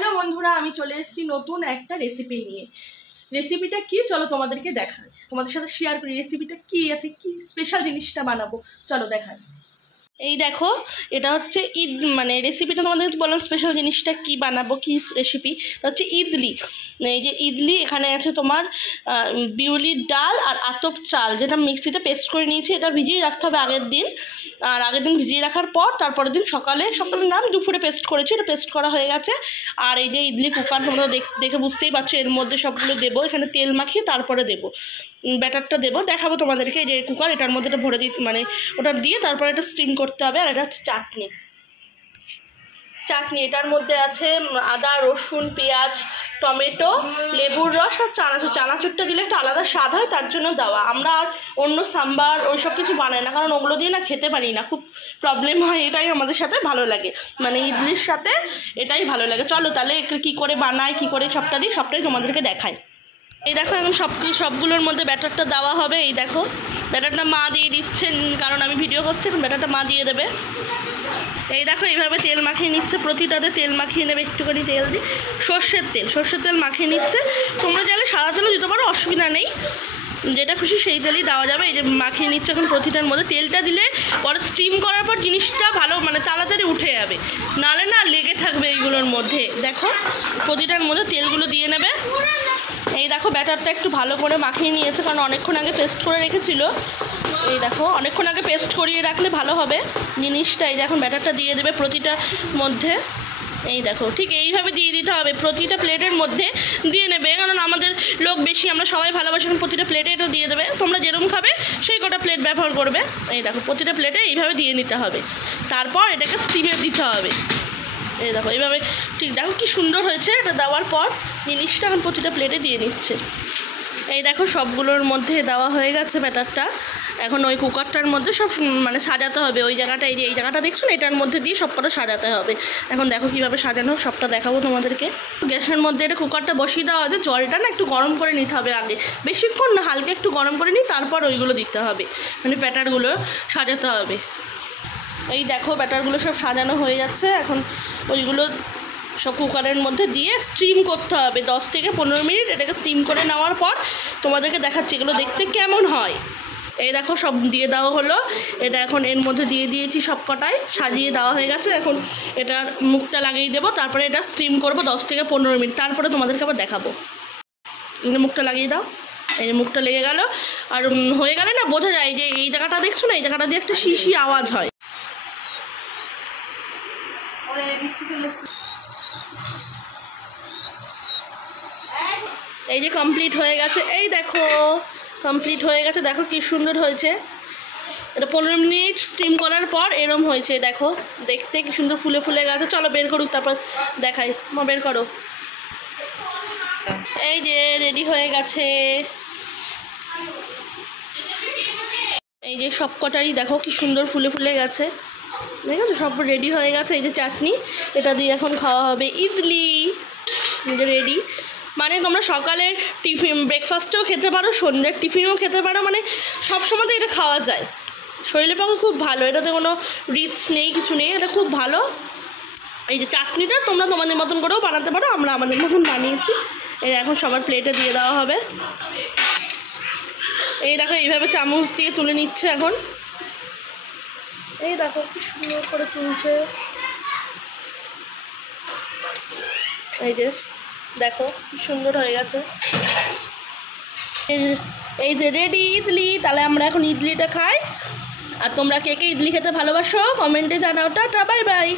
Hello বন্ধুরা, আমি চলে এসেছি নতুন একটা রেসিপি নিয়ে। রেসিপিটা কি চলো তোমাদেরকে দেখাই, তোমাদের সাথে শেয়ার করি রেসিপিটা কি আছে, কি স্পেশাল জিনিসটা বানাবো চলো দেখাই। এই দেখো, এটা হচ্ছে ঈদ মানে রেসিপিটা তোমাদের বললাম স্পেশাল জিনিসটা কি বানাবো, কি রেসিপি হচ্ছে ইডলি। এই যে ইডলি, এখানে আছে তোমার বিউলির ডাল আর আতপ চাল, যেটা মিক্সিতে পেস্ট করে নিয়েছি। এটা ভিজিয়ে রাখতে হবে আগের দিন, আর আগের দিন ভিজিয়ে রাখার পর তারপরের দিন সকালে না আমি দুপুরে পেস্ট করেছি, এটা পেস্ট করা হয়ে গেছে। আর এই যে ইডলি কুকার, তোমরা দেখে বুঝতেই পারছো, এর মধ্যে সবগুলো দেবো, এখানে তেল মাখিয়ে তারপরে দেবো ব্যাটারটা দেবো, দেখাবো তোমাদেরকে। এই যে কুকার, এটার মধ্যে এটা ভরে দিতে মানে ওটা দিয়ে তারপরে এটা স্টিম করতে হবে। আর এটা হচ্ছে চাটনি, এটার মধ্যে আছে আদা, রসুন, পেঁয়াজ, টমেটো, লেবুর রস আর চানাচুরটা দিলে একটা আলাদা স্বাদ হয়, তার জন্য দেওয়া। আমরা আর অন্য সাম্বার ওই সব কিছু বানাই না, কারণ ওগুলো দিয়ে না খেতে পারি না, খুব প্রবলেম হয়। এটাই আমাদের সাথে ভালো লাগে, মানে ইডলির সাথে এটাই ভালো লাগে। চলো তাহলে কী করে বানাই, কী করে সবটা দিই, সবটাই তোমাদেরকে দেখাই। এই দেখো, এখন সবগুলোর মধ্যে ব্যাটারটা দেওয়া হবে। এই দেখো, ব্যাটারটা মা দিয়ে দিচ্ছেন, কারণ আমি ভিডিও করছি, এখন ব্যাটারটা মা দিয়ে দেবে। এই দেখো, এইভাবে তেল মাখিয়ে নিচ্ছে, প্রতিটাতে তেল মাখিয়ে নেবে, একটুখানি তেল দিয়ে, সর্ষের তেল মাখিয়ে নিচ্ছে। তোমরা চাইলে সাদা তেলও দিতে পারো, অসুবিধা নেই, যেটা খুশি সেই তেলই দেওয়া যাবে। এই যে মাখিয়ে নিচ্ছে এখন প্রতিটার মধ্যে। তেলটা দিলে পরে স্টিম করার পর জিনিসটা ভালো মানে তাড়াতাড়ি উঠে যাবে, নাহলে না লেগে থাকবে এইগুলোর মধ্যে। দেখো, প্রতিটার মধ্যে তেলগুলো দিয়ে নেবে। এই দেখো, ব্যাটারটা একটু ভালো করে মাখিয়ে নিয়েছে, কারণ অনেকক্ষণ আগে পেস্ট করে রেখেছিল। এই দেখো, অনেকক্ষণ আগে পেস্ট করিয়ে রাখলে ভালো হবে জিনিসটা। এই যে এখন ব্যাটারটা দিয়ে দেবে প্রতিটার মধ্যে। এই দেখো, ঠিক এইভাবে দিয়ে দিতে হবে, প্রতিটা প্লেটের মধ্যে দিয়ে নেবে, কারণ আমাদের লোক বেশি, আমরা সবাই ভালোবাসি, এখন প্রতিটা প্লেটে এটা দিয়ে দেবে। তোমরা যেরকম খাবে সেই কটা প্লেট ব্যবহার করবে। এই দেখো, প্রতিটা প্লেটে এইভাবে দিয়ে নিতে হবে, তারপর এটাকে স্টিমে দিতে হবে। এই দেখো, এইভাবে ঠিক দেখো কি সুন্দর হয়েছে। এটা দেওয়ার পর জিনিসটা এখন প্রতিটা প্লেটে দিয়ে নিচ্ছে। এই দেখো, সবগুলোর মধ্যে দেওয়া হয়ে গেছে ব্যাটারটা। এখন ওই কুকারটার মধ্যে সব মানে সাজাতে হবে, ওই জায়গাটা, এই যে এই জায়গাটা দেখছো না, এটার মধ্যে দিয়ে সবকটা সাজাতে হবে। এখন দেখো কীভাবে সাজানো, সবটা দেখাবো তোমাদেরকে। গ্যাসের মধ্যে এটা কুকারটা বসিয়ে দেওয়া আছে, জলটা না একটু গরম করে নিতে হবে আগে, বেশিক্ষণ না, হালকা একটু গরম করে নিই, তারপর ওইগুলো দিতে হবে, মানে ব্যাটারগুলো সাজাতে হবে। এই দেখো, ব্যাটারগুলো সব সাজানো হয়ে যাচ্ছে। এখন ওইগুলো সব কুকারের মধ্যে দিয়ে স্টিম করতে হবে 10 থেকে 15 মিনিট। এটাকে স্টিম করে নেওয়ার পর তোমাদেরকে দেখাচ্ছি এগুলো দেখতে কেমন হয়। এই দেখো, সব দিয়ে দেওয়া হলো, এটা এখন এর মধ্যে দিয়ে দিয়েছি, সব কটায় সাজিয়ে দেওয়া হয়ে গেছে। এখন এটার মুখটা লাগিয়ে দেবো, তারপরে এটা স্টিম করবো 10 থেকে 15 মিনিট, তারপরে তোমাদেরকে আবার দেখাবো। মুখটা লাগিয়ে দাও। এই যে মুখটা লেগে গেল, আর হয়ে গেলে না বোঝা যায় যে এই জায়গাটা দেখছো না, এই জায়গাটা দিয়ে একটা শিশি আওয়াজ হয়। এই যে কমপ্লিট হয়ে গেছে, এই দেখো কমপ্লিট হয়ে গেছে, দেখো কি সুন্দর হয়েছে। এটা 15 মিনিট স্টিম করার পর এরম হয়েছে, দেখো দেখতে কি সুন্দর ফুলে ফুলে গেছে। চলো বের করুক, তারপর দেখাই। মা বের করো। এই যে রেডি হয়ে গেছে, এই যে সব কটাই দেখো কি সুন্দর ফুলে ফুলে গেছে, ঠিক আছে, সব রেডি হয়ে গেছে। এই যে চাটনি, এটা দিয়ে এখন খাওয়া হবে ইডলি, রেডি। মানে তোমরা সকালের টিফিন ব্রেকফাস্টেও খেতে পারো, সন্ধ্যার টিফিনেও খেতে পারো, মানে সব সময়তে এটা খাওয়া যায়, শরীরের পক্ষে খুব ভালো। এটাতে কোনো রিচ নেই, কিছু নেই, এটা খুব ভালো। এই যে চাটনিটা তোমরা তোমাদের মতন করেও বানাতে পারো, আমরা আমাদের মতন বানিয়েছি। এই এখন সবার প্লেটে দিয়ে দেওয়া হবে। এই দেখো, এইভাবে চামচ দিয়ে তুলে নিচ্ছে এখন। এই দেখো কি সুন্দর করে তুলছে, এই যে দেখো কি সুন্দর হয়ে গেছে। এই যে রেডি ইডলি। তাহলে আমরা এখন ইডলিটা খাই। আর তোমরা কে কে ইডলি খেতে ভালোবাসো কমেন্টে জানাও। Tata, bye bye.